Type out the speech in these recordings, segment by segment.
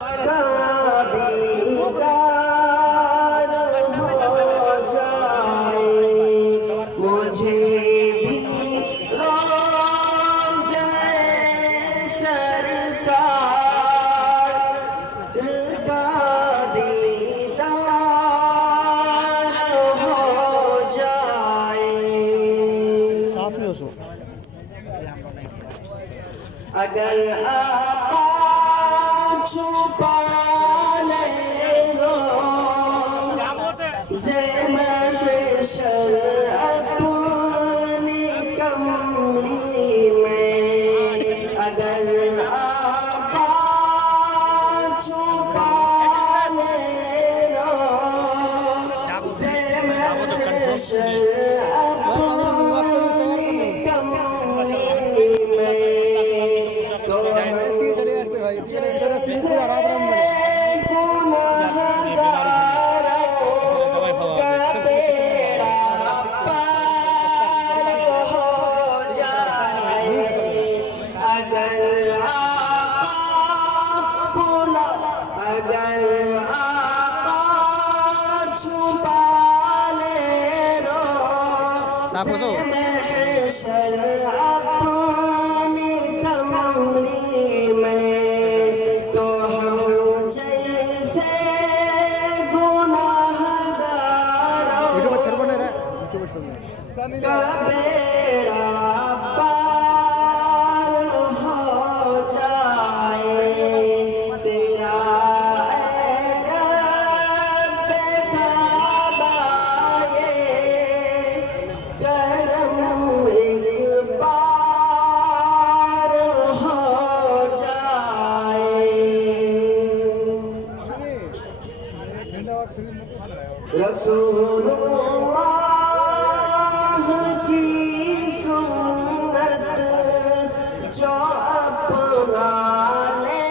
का दीदार हो जाए मुझे भी रोज़े सरकार का दीदार हो जाए। साफ ही हो सो अगर आका छुपा ले रोज़े महशर अपनी कमली में, अगर आका छुपा ले रोज़े महशर अपनी कमली में, तो हम जैसे गुनाहगारों का बेड़ा पार हो जाए। तेरा रसूलुल्लाह की सुन्नत जो अपना ले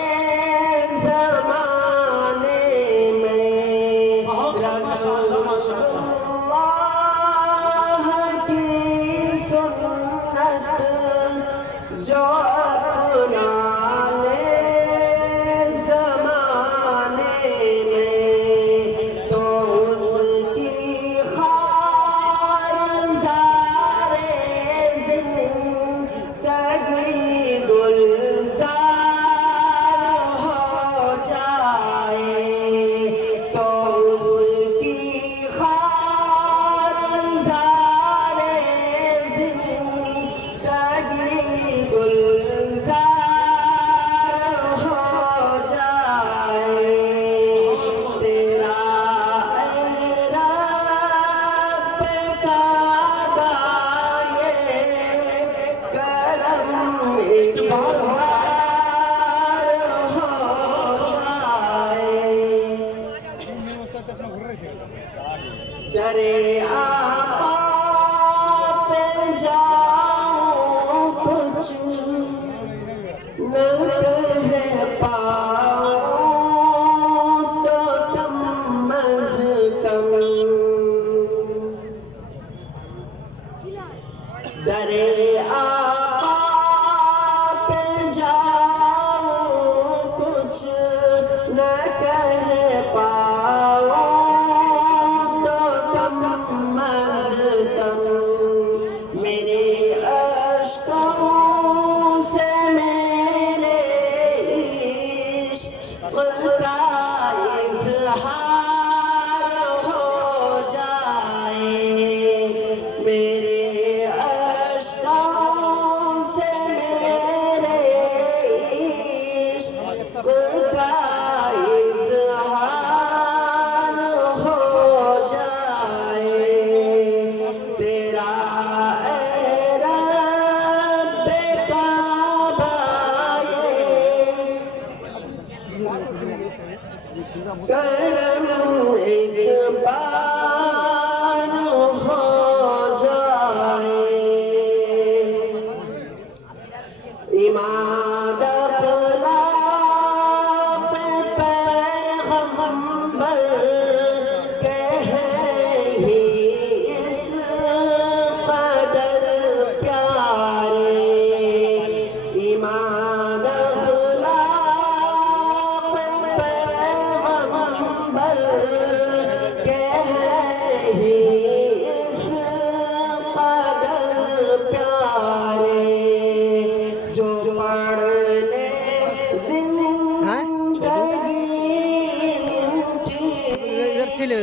ज़माने में, रसूलुल्लाह की सुन्नत जो अपना दरे आपा पे जाऊं कुछ न कह पाऊं तो कम अज़ कम, दरे आपा पे जाऊं कुछ न कह पाऊं मेरे अश्कों से मेरे इश्क़ का इज़हार हो जाए। मेरे अश्कों से मेरे इश्क़ का इज़हार हो जाए। तेरा करम एक बार हो जाए। इमाद अख़लाक़ पैग़म्बर के हैं ही इस कदर प्यारे। इमाद अख़लाक़ ছিলে